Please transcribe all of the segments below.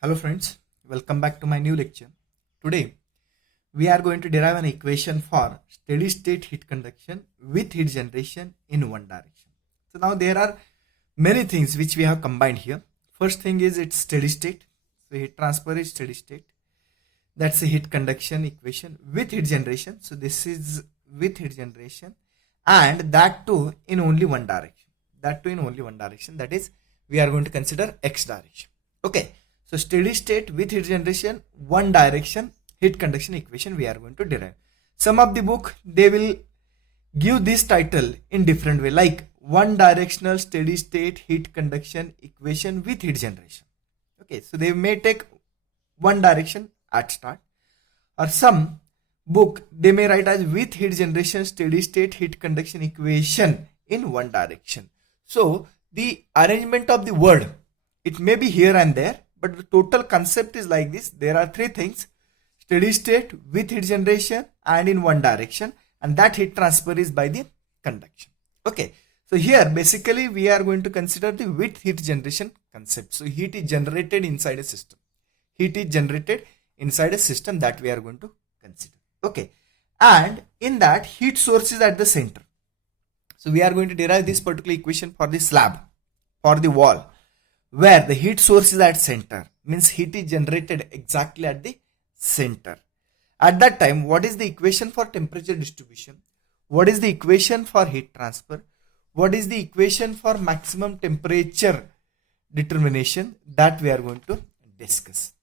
Hello friends, welcome back to my new lecture. Today we are going to derive an equation for steady state heat conduction with heat generation in one direction. So now there are many things which we have combined here. First thing is it's steady state. So heat transfer is steady state. That's a heat conduction equation with heat generation. So this is with heat generation and that too in only one direction. That too in only one direction. That is we are going to consider x direction. Okay. So steady state with heat generation, one direction heat conduction equation we are going to derive. Some of the book, they will give this title in different way, like one directional steady state heat conduction equation with heat generation. Okay, so they may take one direction at start, or some book they may write as with heat generation steady state heat conduction equation in one direction. So the arrangement of the word, it may be here and there, but the total concept is like this. There are three things: steady state with heat generation and in one direction, and that heat transfer is by the conduction. Okay, so here basically we are going to consider the with heat generation concept. So heat is generated inside a system. Heat is generated inside a system that we are going to consider. Okay, and in that heat source is at the center. So we are going to derive this particular equation for the slab, for the wall, where the heat source is at center, means heat is generated exactly at the center. At that time, what is the equation for temperature distribution? What is the equation for heat transfer? What is the equation for maximum temperature determination? That we are going to discuss.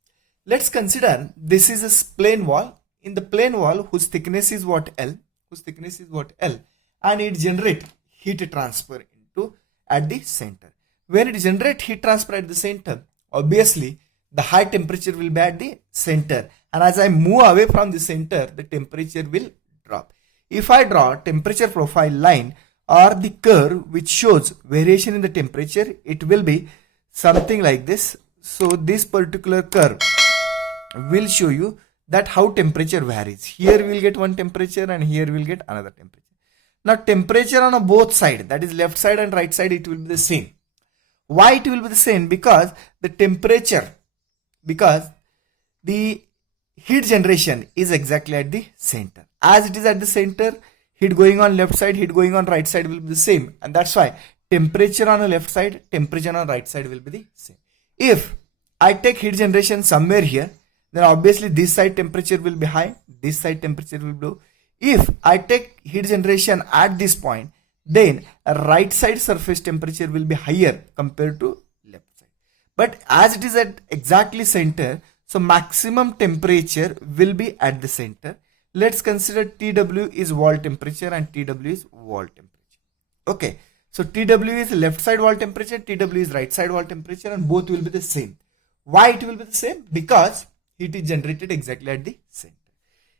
Let's consider this is a plane wall. In the plane wall, whose thickness is what? L. Whose thickness is what? L. And it generates heat transfer into at the center. When it generates heat transfer at the center, obviously the high temperature will be at the center, and as I move away from the center, the temperature will drop. If I draw temperature profile line or the curve which shows variation in the temperature, it will be something like this. So this particular curve will show you that how temperature varies. Here we will get one temperature and here we will get another temperature. Now temperature on both sides, that is left side and right side, it will be the same. Why it will be the same? Because the temperature, because the heat generation is exactly at the center. As it is at the center, heat going on left side, heat going on right side will be the same. And that's why temperature on the left side, temperature on the right side will be the same. If I take heat generation somewhere here, then obviously this side temperature will be high, this side temperature will be low. If I take heat generation at this point, then right side surface temperature will be higher compared to left side. But as it is at exactly center, so maximum temperature will be at the center. Let's consider TW is wall temperature and TW is wall temperature. Okay, so TW is left side wall temperature, TW is right side wall temperature, and both will be the same. Why it will be the same? Because heat is generated exactly at the center.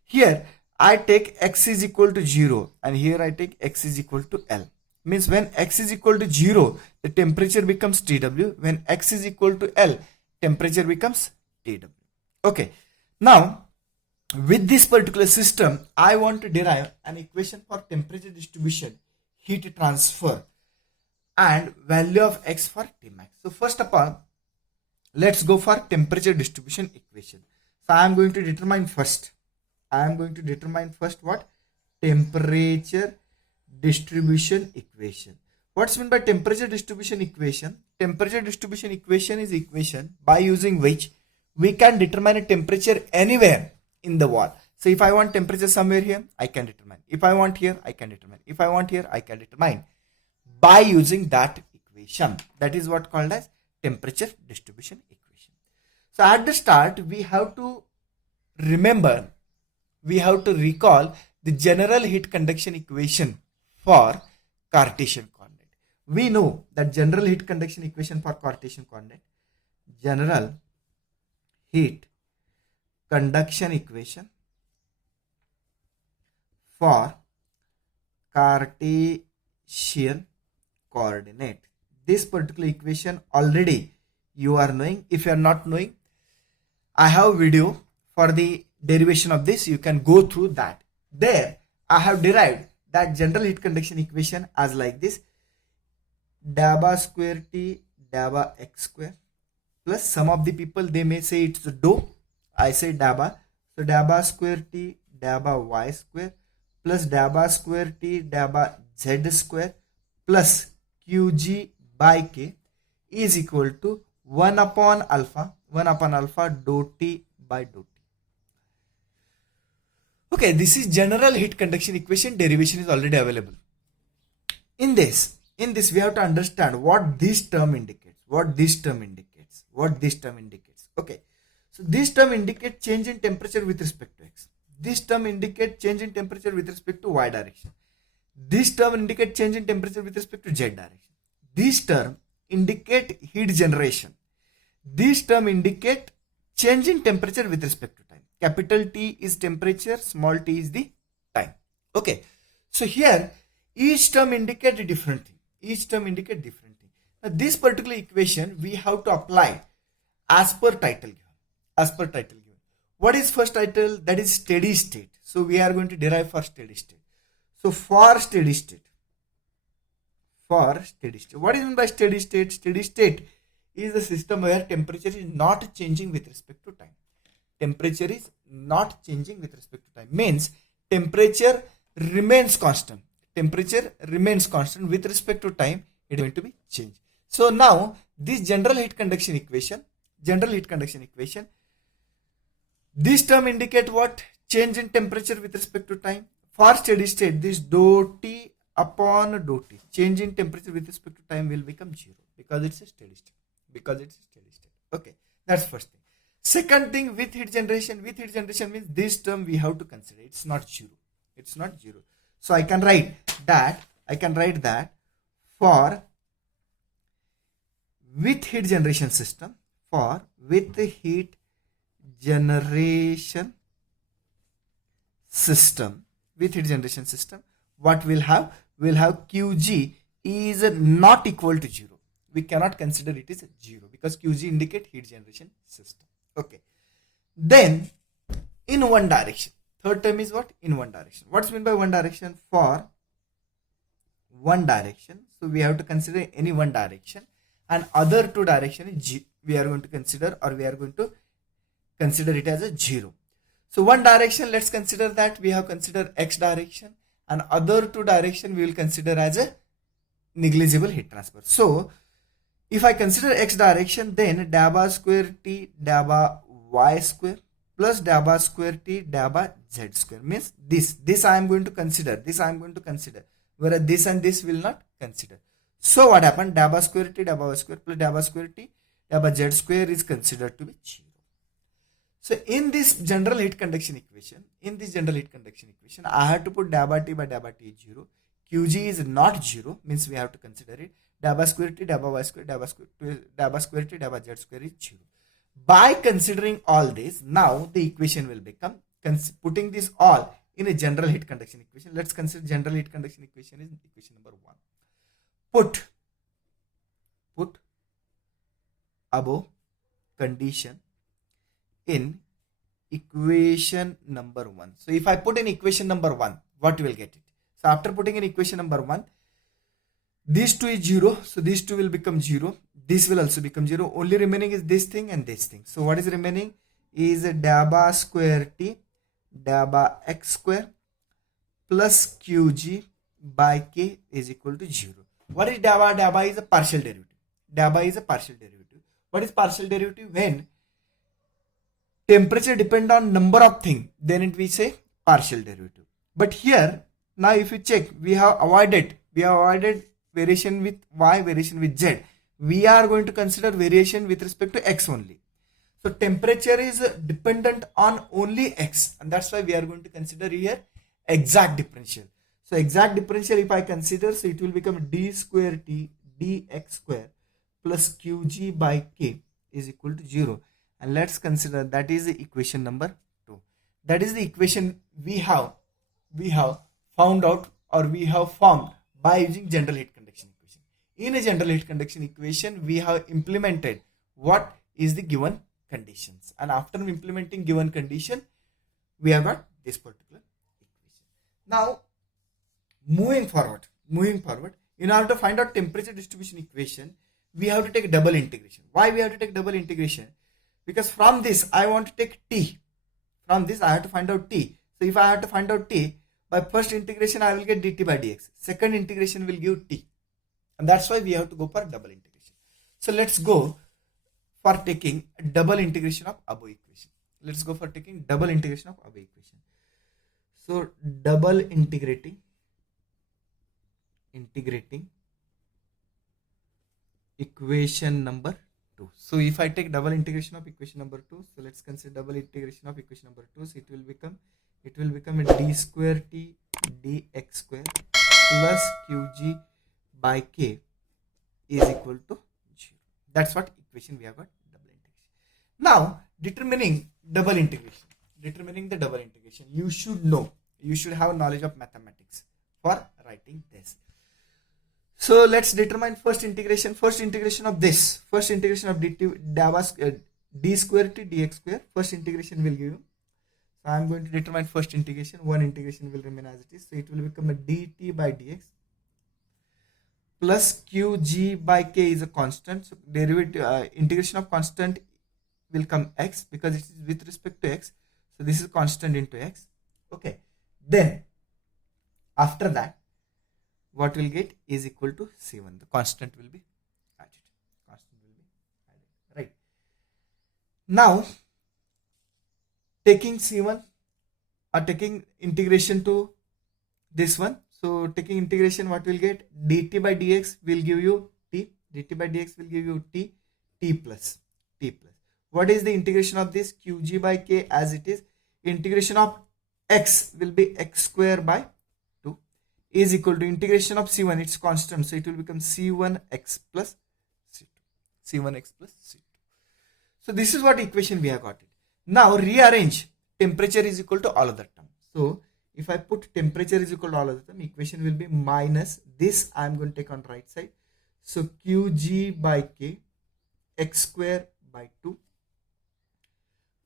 Here I take x is equal to 0 and here I take x is equal to L. Means when x is equal to 0, the temperature becomes TW. When x is equal to L, temperature becomes TW. Okay. Now, with this particular system, I want to derive an equation for temperature distribution, heat transfer, and value of x for Tmax. So first of all, let's go for temperature distribution equation. So I am going to determine first. What? Temperature distribution equation. What's meant by temperature distribution equation? Temperature distribution equation is equation by using which we can determine a temperature anywhere in the wall. So if I want temperature somewhere here, I can determine. If I want here, I can determine. If I want here, I can determine by using that equation. That is what called as temperature distribution equation. So at the start, we have to recall the general heat conduction equation for Cartesian coordinate. We know that general heat conduction equation for Cartesian coordinate, general heat conduction equation for Cartesian coordinate. This particular equation already you are knowing. If you are not knowing, I have a video for the derivation of this. You can go through that. There I have derived that general heat conduction equation as like this: dabba square T dabba x square plus some of the people they may say it's dou. I say dabba. So dabba square t dabba y square plus dabba square t dabba z square plus qg by k is equal to 1 upon alpha dou t by dou t. Okay, this is general heat conduction equation. Derivation is already available. In this we have to understand what this term indicates. Okay, so this term indicates change in temperature with respect to x. This term indicates change in temperature with respect to y direction. This term indicates change in temperature with respect to z direction. This term indicate heat generation. This term indicate change in temperature with respect to time. Capital T is temperature, small t is the time. Okay, so here each term indicate a different thing. Now this particular equation we have to apply as per title given. What is first title? That is steady state. So we are going to derive for steady state. So for steady state, what is meant by steady state? Steady state is a system where temperature is not changing with respect to time. Means temperature remains constant. With respect to time, it is going to be changed. So now this general heat conduction equation, this term indicate what? Change in temperature with respect to time. For steady state, this dou t upon dou t, change in temperature with respect to time will become 0 because it's a steady state. Okay, that's first thing. Second thing, with heat generation means this term we have to consider. It's not zero. So I can write that for with heat generation system, what we'll have Qg is not equal to 0. We cannot consider it is 0 because Qg indicate heat generation system. Okay, then in one direction, third term is what? In one direction. What's meant by one direction? For one direction, so we have to consider any one direction, and other two direction is we are going to consider it as a 0. So one direction, let's consider that we have considered x direction, and other two direction we will consider as a negligible heat transfer. So if I consider x direction, then dabba square t dabba y square plus dabba square t dabba z square means this I am going to consider, whereas this and this will not consider. So what happened? Dabba square t dabba y square plus dabba square t dabba z square is considered to be 0. So in this general heat conduction equation, I have to put dabba t by dabba t is 0. Qg is not 0, means we have to consider it. Dabba square t dabba y square dabba square t dabba z square is 0. By considering all this, now the equation will become, putting this all in a general heat conduction equation. Let's consider general heat conduction equation is equation number 1. Put above condition in equation number 1. So if I put in equation number 1, what will get it? So after putting in equation number 1, this 2 is 0, so this 2 will become 0. This will also become 0. Only remaining is this thing and this thing. So what is remaining is dabba square t dabba x square plus qg by k is equal to 0. What is dabba? Dabba is a partial derivative. What is partial derivative? When temperature depend on number of things, then it we say partial derivative. But here, now if you check, we have avoided variation with y, variation with z. We are going to consider variation with respect to x only. So temperature is dependent on only x, and that's why we are going to consider here exact differential. So exact differential if I consider, so it will become d square t dx square plus qg by k is equal to 0. And let's consider that is the equation number 2. That is the equation we have found out, or we have formed by using general heat conduction equation. In a general heat conduction equation, we have implemented what is the given conditions, and after implementing given condition, we have got this particular equation. Now, moving forward, in order to find out temperature distribution equation, we have to take double integration. Why we have to take double integration? Because from this I want to take t. From this I have to find out t. So if I have to find out t, by first integration I will get dt by dx. Second integration will give t. And that's why we have to go for double integration. So let's go for taking double integration of above equation. Let's go for taking double integration of above equation. So double integrating equation number 2. So if I take double integration of equation number 2, so let's consider double integration of equation number 2. So it will become a d square t dx square plus qg by k is equal to 0. That's what equation we have got, double integration. Now determining double integration, the double integration, you should have knowledge of mathematics for writing this. So let's determine first integration of this, first integration of d square t dx square. First integration will give you, so I am going to determine first integration. One integration will remain as it is, so it will become a dt by dx plus qg by k is a constant. So derivative integration of constant will come x because it is with respect to x. So this is constant into x. Okay. Then after that, what we'll get is equal to c1. The constant will be added. Right. Now taking c1 or taking integration to this one. So taking integration, what we'll get, dt by dx will give you t. Dt by dx will give you t plus. What is the integration of this? qg by k as it is. Integration of x will be x square by 2 is equal to integration of c1. It's constant, so it will become c1x plus c2. So this is what equation we have got it. Now rearrange. Temperature is equal to all other term. So if I put temperature is equal to all other term, equation will be minus this. I am going to take on right side. So qg by k x square by 2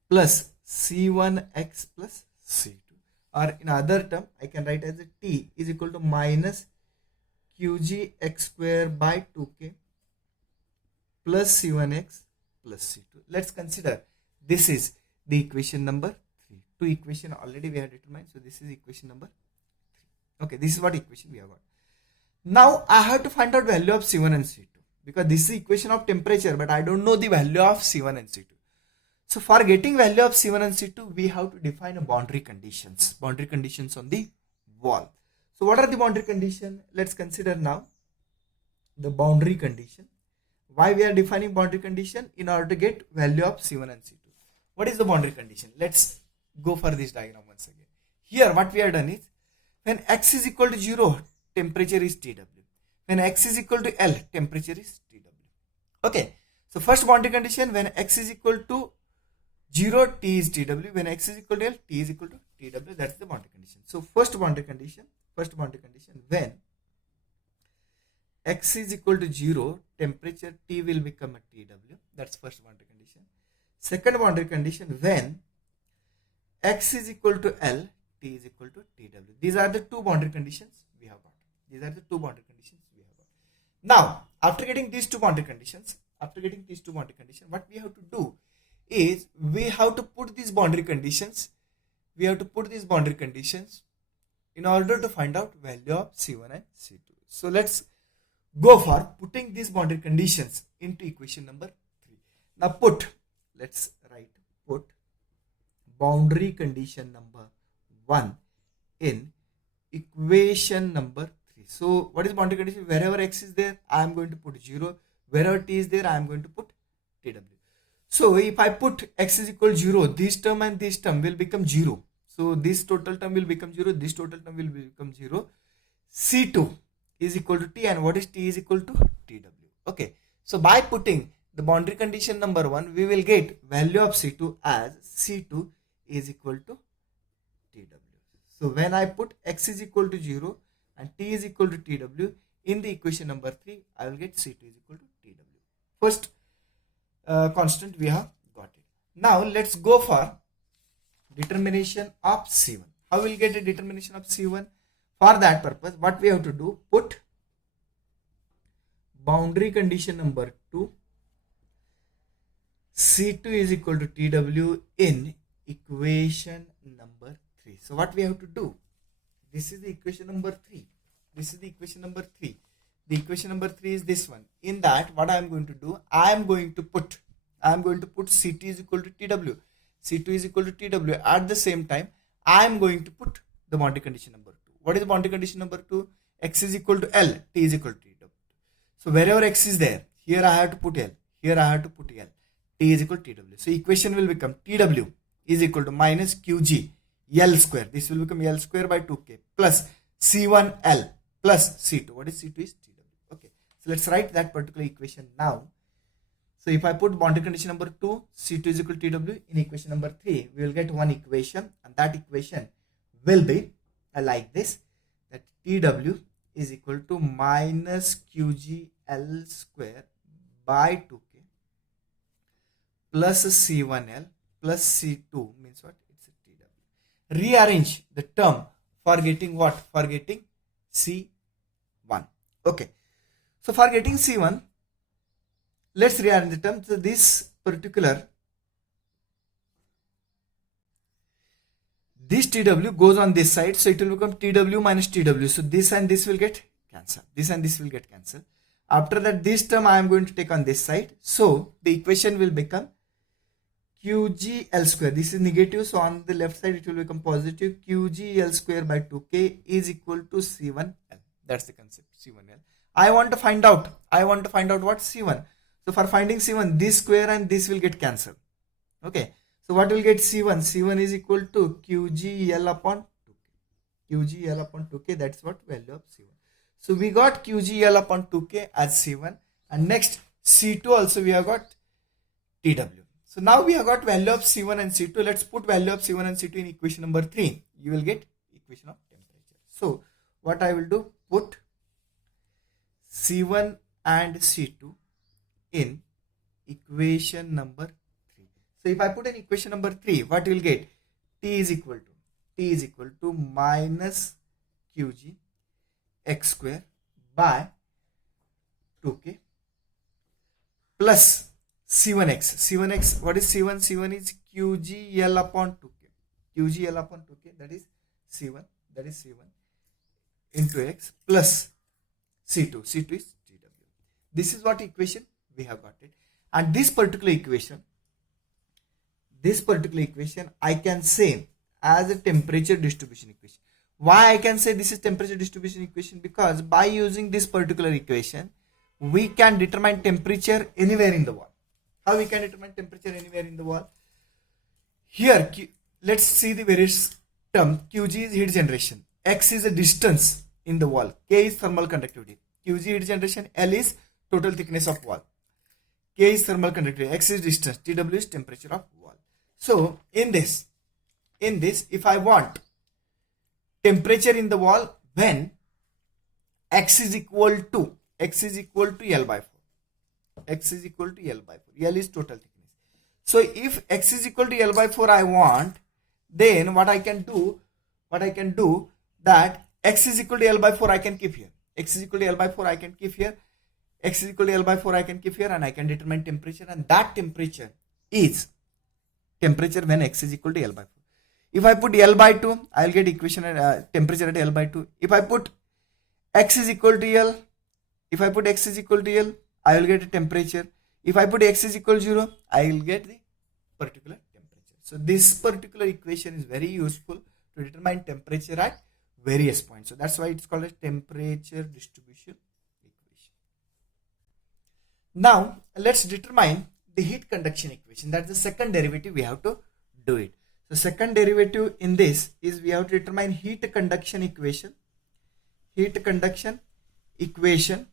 plus c1x plus c2. Or in other term, I can write as a t is equal to minus qg x square by 2k plus c1x plus c2. Let's consider this is the equation number 3. Two equation already we have determined. So this is equation number 3. Okay, this is what equation we have got. Now I have to find out value of c1 and c2 because this is equation of temperature, but I don't know the value of c1 and c2. So for getting value of c1 and c2, we have to define a boundary conditions on the wall. So what are the boundary condition? Let's consider now the boundary condition. Why we are defining boundary condition? In order to get value of c1 and c2. What is the boundary condition? Let's go for this diagram once again. Here what we have done is, when x is equal to 0, temperature is Tw. When x is equal to L, temperature is Tw. Okay. So first boundary condition, when x is equal to 0, T is Tw. When x is equal to L, T is equal to Tw. That's the boundary condition. So first boundary condition, when x is equal to 0, temperature T will become a Tw. That's first boundary condition. Second boundary condition, when x is equal to L, T is equal to Tw. These are the two boundary conditions we have got. Now, after getting these two boundary conditions, what we have to do is we have to put these boundary conditions. In order to find out value of C1 and C2. So let's go for putting these boundary conditions into equation number 3. Now let's write put boundary condition number 1 in equation number 3. So what is boundary condition? Wherever x is there, I am going to put 0. Wherever t is there, I am going to put Tw. So if I put x is equal to 0, this term and this term will become 0. So this total term will become 0, this total term will become 0. C2 is equal to t, and what is t is equal to Tw. Okay. So by putting the boundary condition number 1, we will get value of C2 as C2 is equal to Tw. So when I put x is equal to 0 and t is equal to Tw in the equation number 3, I will get C2 is equal to Tw. First constant we have got it. Now let's go for determination of C1. How will get a determination of C1? For that purpose, what we have to do, put boundary condition number 2, C2 is equal to TW in equation number 3. So what we have to do, this is the equation number 3. This is the equation number 3. The equation number 3 is this one. In that, what I am going to do, I am going to put C2 is equal to TW. C2 is equal to TW. At the same time, I am going to put the boundary condition number 2. What is the boundary condition number 2? X is equal to L, T is equal to TW. So wherever X is there, here I have to put L, here I have to put L. T is equal to TW. So equation will become TW is equal to minus QG L square. This will become L square by 2K plus C1L plus C2. What is C2 is TW. Okay. So let's write that particular equation now. So if I put boundary condition number 2, C2 is equal to TW in equation number 3, we will get one equation, and that equation will be like this, that TW is equal to minus QG L square by 2K plus C1L plus C2 means what? It's a TW. Rearrange the term for getting what? For getting C1. Okay. So for getting C1, let's rearrange the term. So this TW goes on this side, so it will become TW minus TW. So this and this will get cancelled. This and this will get cancelled. After that, this term I am going to take on this side. So the equation will become QG L square. This is negative, so on the left side it will become positive. QG L square by 2K is equal to C1L. That's the concept, C1L. I want to find out what? C1. So for finding C1, this square and this will get cancelled. Okay. So what will get C1? C1 is equal to QGL upon 2K. QGL upon 2K, that's what value of C1. So we got QGL upon 2K as C1. And next C2 also we have got TW. So now we have got value of C1 and C2. Let's put value of C1 and C2 in equation number 3. You will get equation of temperature. So what I will do, put C1 and C2 in equation number 3. So if I put in equation number 3, what you will get? T is equal to minus QG X square by 2K plus C1X. C1X, what is C1? C1 is QGL upon 2K. QGL upon 2K, that is C1 into X plus C2. C2 is TW. This is what equation we have got it. And this particular equation I can say as a temperature distribution equation. Why I can say this is temperature distribution equation? Because by using this particular equation, we can determine temperature anywhere in the wall. How we can determine temperature anywhere in the wall? Here, let's see the various term. QG is heat generation. X is a distance in the wall. K is thermal conductivity. QG heat generation. L is total thickness of wall. K is thermal conductivity. X is distance. TW is temperature of wall. So in this, if I want temperature in the wall when X is equal to L by 4. X is equal to L by 4. L is total thickness. So if X is equal to L by 4 I want, then what I can do that X is equal to L by 4 I can keep here. X is equal to L by 4 I can keep here. X is equal to L by 4 I can keep here, and I can determine temperature, and that temperature is temperature when X is equal to L by 4. If I put L by 2, I will get equation temperature at L by 2. If I put X is equal to L, I will get a temperature. If I put X is equal to 0, I will get the particular temperature. So this particular equation is very useful to determine temperature at various points. So that's why it's called a temperature distribution equation. Now let's determine the heat conduction equation. That's the second derivative we have to do it. So second derivative in this is we have to determine heat conduction equation. Heat conduction equation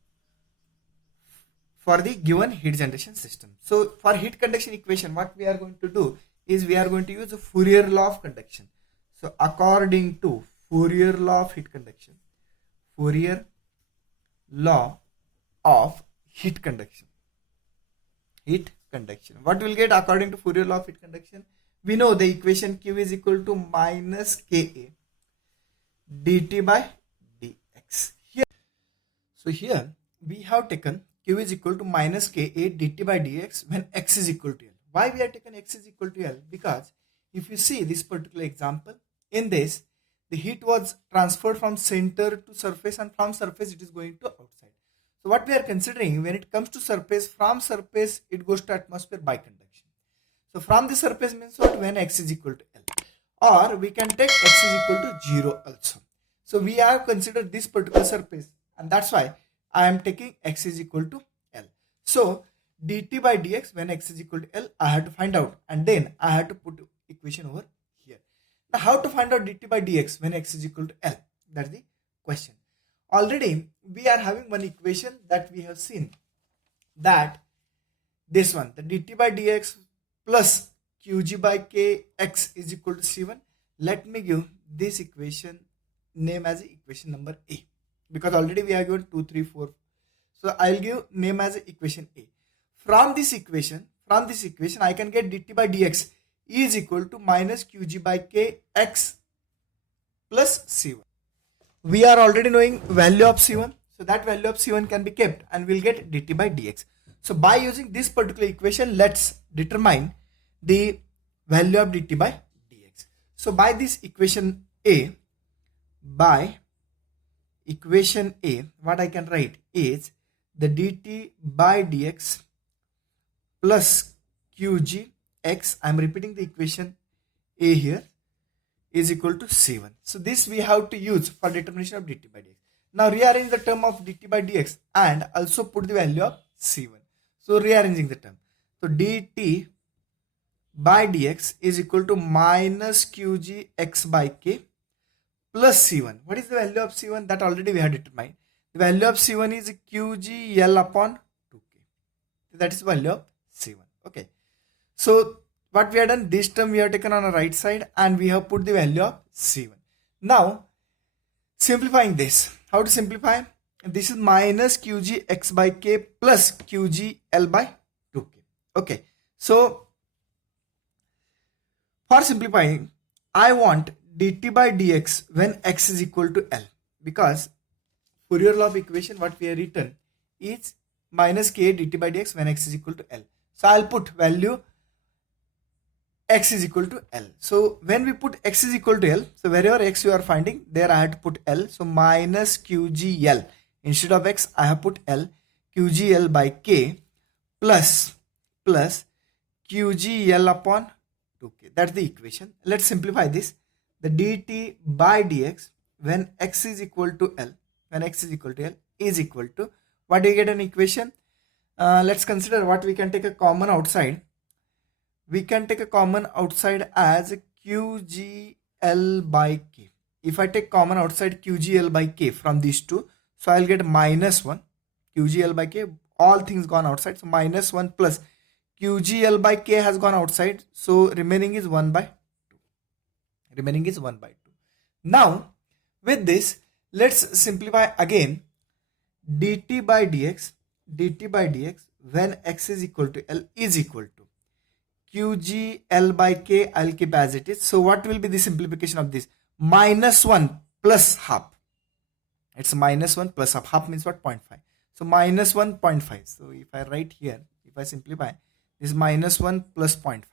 for the given heat generation system. So for heat conduction equation, what we are going to do is we are going to use the Fourier law of conduction. So according to Fourier law of heat conduction, Fourier law of heat conduction, what we will get according to Fourier law of heat conduction? We know the equation Q is equal to minus Ka dt by dx. So here we have taken q is equal to minus ka dt by dx when x is equal to L. Why we have taken x is equal to L? Because if you see this particular example, in this, the heat was transferred from center to surface, and from surface it is going to outside. So what we are considering, when it comes to surface, from surface it goes to atmosphere by conduction. So from the surface means what? When x is equal to L. Or we can take x is equal to 0 also. So we have considered this particular surface, and that's why I am taking x is equal to L. So dt by dx when x is equal to L, I have to find out, and then I have to put equation over here. Now how to find out dt by dx when x is equal to L? That's the question. Already we are having one equation that we have seen, that this one, the dt by dx plus qg by kx is equal to c1. Let me give this equation name as equation number A, because already we are given 2, 3, 4. So I'll give name as equation A. From this equation I can get dt by dx is equal to minus qg by kx plus c1. We are already knowing value of c1, so that value of c1 can be kept, and we'll get dt by dx. So by using this particular equation, let's determine the value of dt by dx. So by this equation A, what I can write is the dt by dx plus qg x, I am repeating the equation A here, is equal to c1. So this we have to use for determination of dt by dx. Now rearrange the term of dt by dx and also put the value of c1. So rearranging the term. So dt by dx is equal to minus qg x by k plus c1. What is the value of c1? That already we have determined. The value of c1 is qg L upon 2k. That is the value of c1. Okay. So what we have done, this term we have taken on the right side and we have put the value of c1. Now simplifying this. How to simplify? This is minus qg x by k plus qg L by 2k. Okay. So for simplifying, I want dt by dx when x is equal to L, because Fourier law of equation what we have written is minus k dt by dx when x is equal to L. So I'll put value x is equal to L. So when we put x is equal to L, so wherever x you are finding, there I had to put L. So minus qgl. Instead of x, I have put L. qgl by k plus qgl upon 2k. That's the equation. Let's simplify this. The dt by dx when x is equal to L, is equal to, what do you get an equation? Let's consider what we can take a common outside. We can take a common outside as qgl by k. If I take common outside qgl by k from these two, so I'll get minus 1 qgl by k, all things gone outside, so minus 1 plus qgl by k has gone outside, so remaining is 1 by 2. Now with this, let's simplify again. dt by dx when x is equal to L is equal to qg L by k. I'll keep as it is. So what will be the simplification of this? Minus 1 plus half. It's minus 1 plus half. Half means what? 0.5. So minus 1.5. So if I write here, if I simplify, this is minus 1 plus 0.5.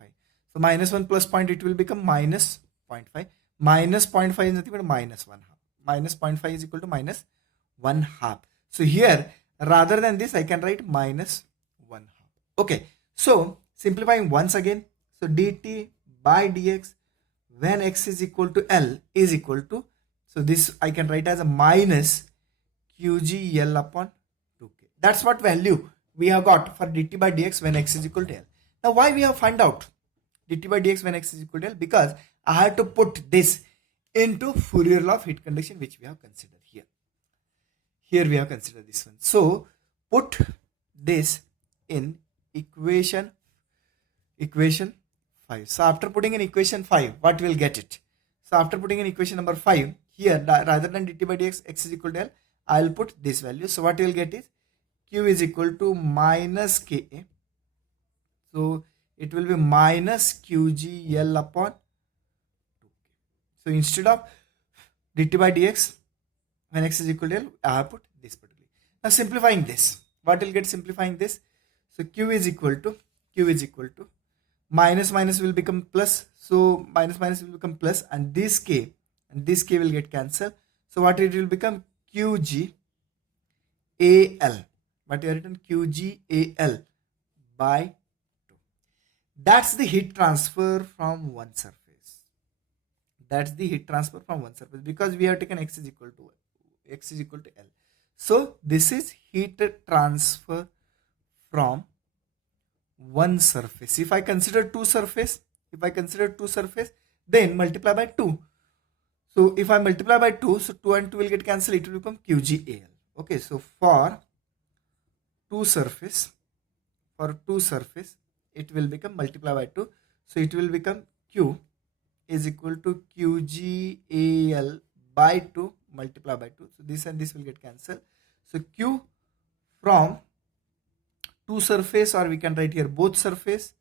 So minus 1 plus point, it will become minus 0.5. Minus 0.5 is nothing but minus 1 half. Minus 0.5 is equal to minus 1 half. So here, rather than this, I can write minus 1 half. Okay. So simplifying once again. So dt by dx when x is equal to L is equal to, so this I can write as a minus qg L upon 2k. That's what value we have got for dt by dx when x is equal to L. Now why we have found out dt by dx when x is equal to L? Because I had to put this into Fourier law of heat conduction, which we have considered here. Here we have considered this one. So put this in equation 5. So after putting in equation 5, what will get it? So after putting in equation number 5, here rather than dt by dx x is equal to L, I will put this value. So what you will get is q is equal to minus ka. So it will be minus qg L upon 2k. So instead of dt by dx when x is equal to L, I have put this particular. Now simplifying this, what will get simplifying this? So q is equal to minus minus will become plus, so minus minus will become plus, and this k will get cancelled. So what it will become? qg al. What you have written? qg al by 2. That's the heat transfer from one surface. That's the heat transfer from one surface, because we have taken x is equal to L. So this is heat transfer from one surface. If I consider two surface, then multiply by 2. So if I multiply by 2, so 2 and 2 will get cancelled. It will become QGAL. Okay, so for two surface, it will become multiply by 2. So it will become Q is equal to QGAL by 2 multiply by 2. So this and this will get cancelled. So Q from two surface, or we can write here both surface,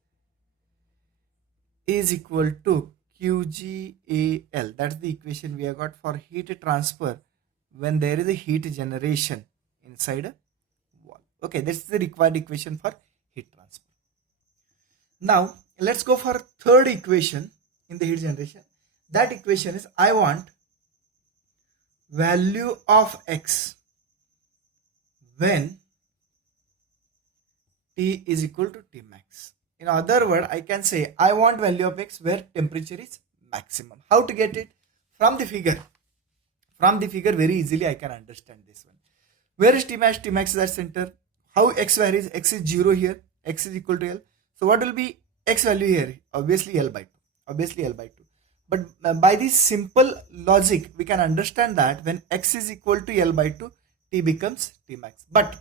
is equal to QGAL. That's the equation we have got for heat transfer when there is a heat generation inside a wall. Okay, that's the required equation for heat transfer. Now let's go for third equation in the heat generation. That equation is, I want value of x when T is equal to T max. In other word, I can say I want value of x where temperature is maximum. How to get it? From the figure. Very easily I can understand this one. Where is T max? T max is at center. How x varies? X is 0 here. X is equal to L. So what will be x value here? Obviously L by 2. But by this simple logic, we can understand that when x is equal to L by 2, T becomes T max. But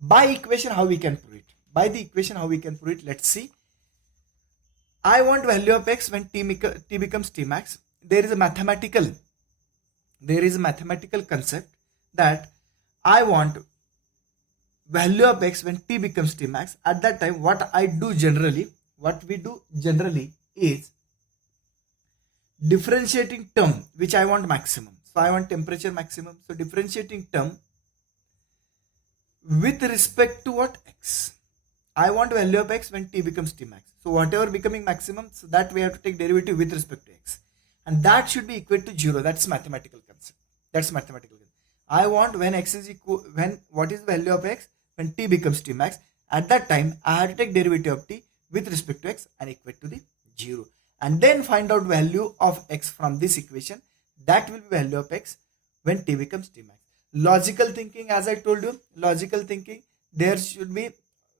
by equation, how we can prove it? Let's see. I want value of x when T becomes T max. There is a mathematical concept that I want value of x when T becomes T max. At that time, what we do generally is differentiating term which I want maximum. So I want temperature maximum. So differentiating term with respect to what? X. I want value of x when T becomes T max. So whatever becoming maximum, so that we have to take derivative with respect to x. And that should be equal to 0. That's mathematical concept. I want when x is equal, what is the value of x when T becomes T max? At that time, I have to take derivative of T with respect to x and equate to the 0. And then find out value of x from this equation. That will be value of x when T becomes T max. Logical thinking, as I told you, there should be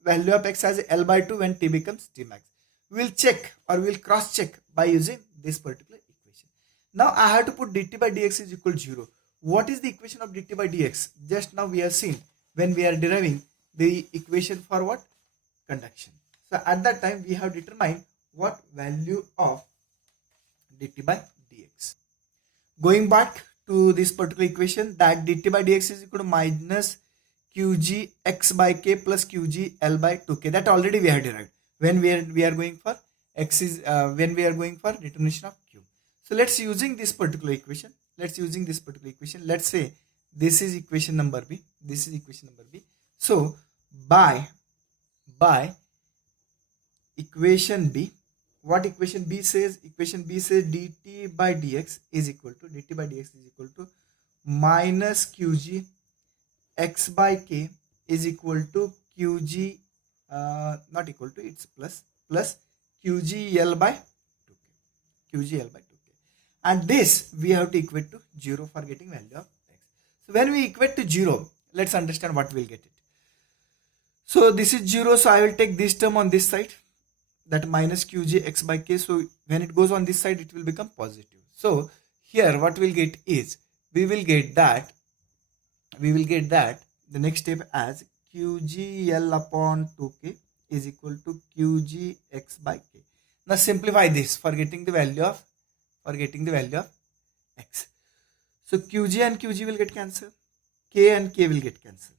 value of x as L by 2 when T becomes T max. We'll check or we'll cross check by using this particular equation. Now I have to put dt by dx is equal to 0. What is the equation of dt by dx? Just now we have seen when we are deriving the equation for what? Conduction. So at that time we have determined what value of dt by dx. Going back to this particular equation, that dt by dx is equal to minus qg x by k plus qg L by 2k. That already we have derived when we are going for x is when we are going for determination of q. So let's using this particular equation. Let's say this is equation number B. So by equation B, what equation B says? Equation B says dt by dx is equal to minus qg x by k is equal to qg not equal to, it's plus qg L by 2k. And this we have to equate to 0 for getting value of x. So when we equate to 0, let's understand what we'll get it. So this is 0, so I will take this term on this side, that minus qg x by k. So when it goes on this side, it will become positive. So here what we'll get is, we will get that the next step as qg L upon 2k is equal to qg x by k. Now simplify this for getting the value of x. So qg and qg will get cancelled, k and k will get cancelled.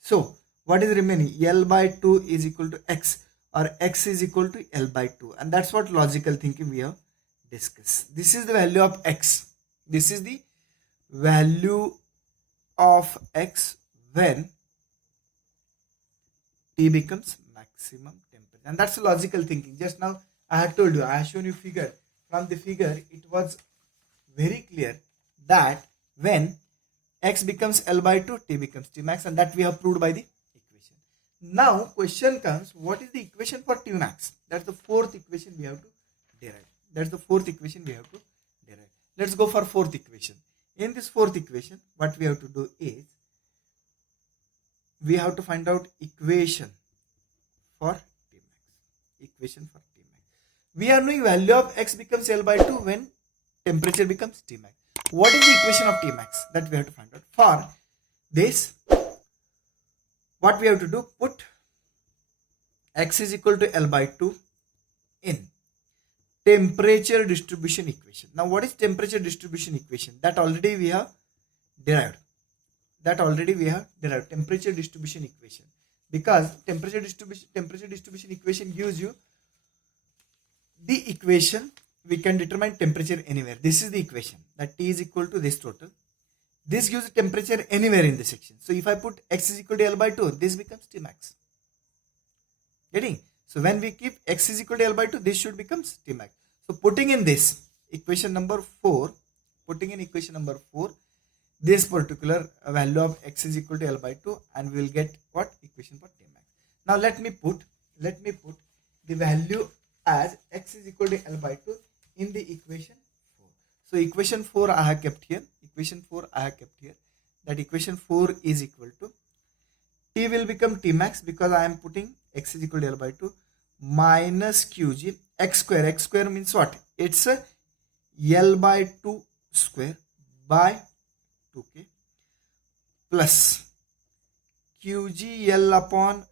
So what is remaining? L by 2 is equal to x, or x is equal to L by 2, and that's what logical thinking we have discussed. This is the value of x. This is the value of x when T becomes maximum temperature. And that's logical thinking. Just now I had told you, I have shown you figure. From the figure, it was very clear that when x becomes L by 2, T becomes T max, and that we have proved by the equation. Now question comes, what is the equation for T max? That's the fourth equation we have to derive. That's the fourth equation we have to derive. Let's go for fourth equation. In this fourth equation, what we have to do is, we have to find out equation for T max. Equation for T max. We are knowing value of x becomes L by 2 when temperature becomes T max. What is the equation of T max? That we have to find out. For this, what we have to do, put x is equal to L by 2 in temperature distribution equation. Now what is temperature distribution equation? That already we have derived. Temperature distribution equation. Because temperature distribution equation gives you the equation we can determine temperature anywhere. This is the equation, that T is equal to this total. This gives temperature anywhere in the section. So if I put x is equal to L by 2, this becomes T max. Getting? So when we keep x is equal to L by 2, this should become T max. So putting in this equation number 4, this particular value of x is equal to L by 2, and we will get what? Equation for T max. Now let me put the value as x is equal to L by 2 in the equation 4. So equation 4 I have kept here. That equation 4 is equal to T will become T max because I am putting x is equal to L by 2 minus Qg x square. X square means what? It's a L by 2 square by 2k plus Qg L upon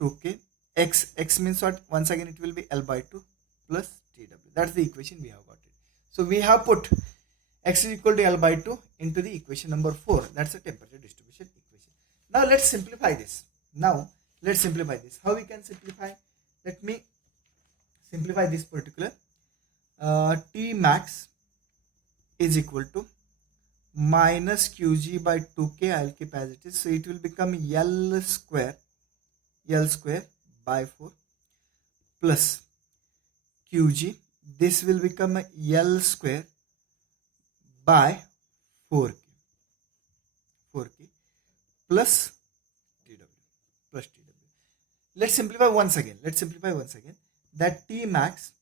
2k. X means what? Once again it will be L by 2 plus Tw. That's the equation we have got it. So we have put x is equal to L by 2 into the equation number 4. That's the temperature distribution equation. Now let's simplify this. How we can simplify? Let me simplify this particular. T max is equal to minus Qg by 2k. I'll keep as it is. So it will become L square by 4 plus Qg. This will become L square by 4k plus Tw. Let's simplify once again. That T max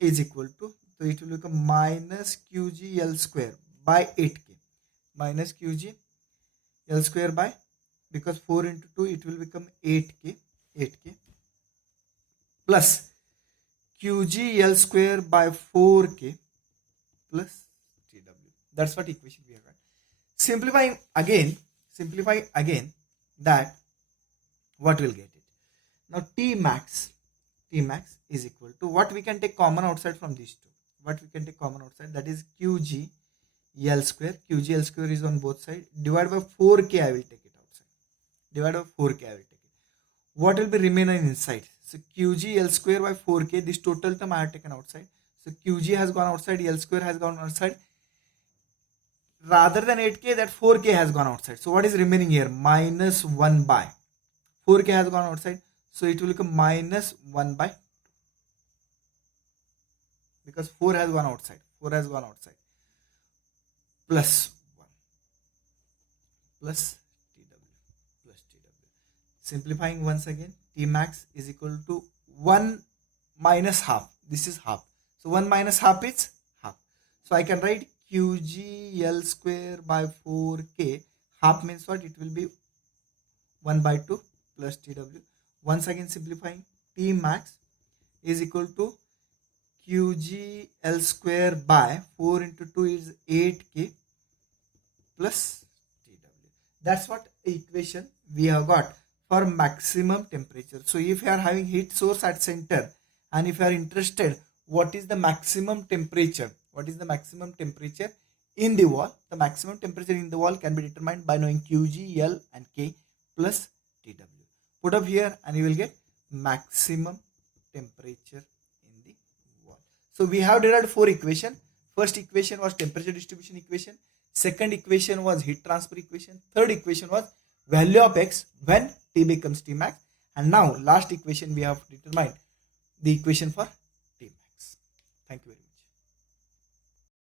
is equal to, so it will become minus Qg L square by 8k. Minus Qg L square by, because 4 into 2 it will become 8k plus Qg L square by 4k plus Tw. That's what equation we have got. Simplify again, that what will get it? Now T max is equal to what we can take common outside from these two. That is Qg L square. Qg L square is on both sides. Divided by 4k I will take it outside. What will be remaining inside? So Qg L square by 4k, this total term I have taken outside. So Qg has gone outside, L square has gone outside. Rather than 8k, that 4k has gone outside. So what is remaining here? Minus 1 by 4k has gone outside. So it will become minus 1 by 2. Because 4 has gone outside. Plus 1 plus Tw. Simplifying once again, T max is equal to 1 minus half. This is half. So 1 minus half is half. So I can write Qg L square by 4k. Half means what? It will be 1 by 2 plus Tw. Once again simplifying, T max is equal to Qg L square by 4 into 2 is 8k plus Tw. That's what equation we have got for maximum temperature. So if you are having heat source at center, and if you are interested what is the maximum temperature in the wall, the maximum temperature in the wall can be determined by knowing Qg, L and K plus Tw. Put up here and you will get maximum temperature in the wall. So we have derived 4 equations. First equation was temperature distribution equation. Second equation was heat transfer equation. Third equation was value of x when T becomes T max. And now last equation we have determined the equation for Tmax. Thank you very much.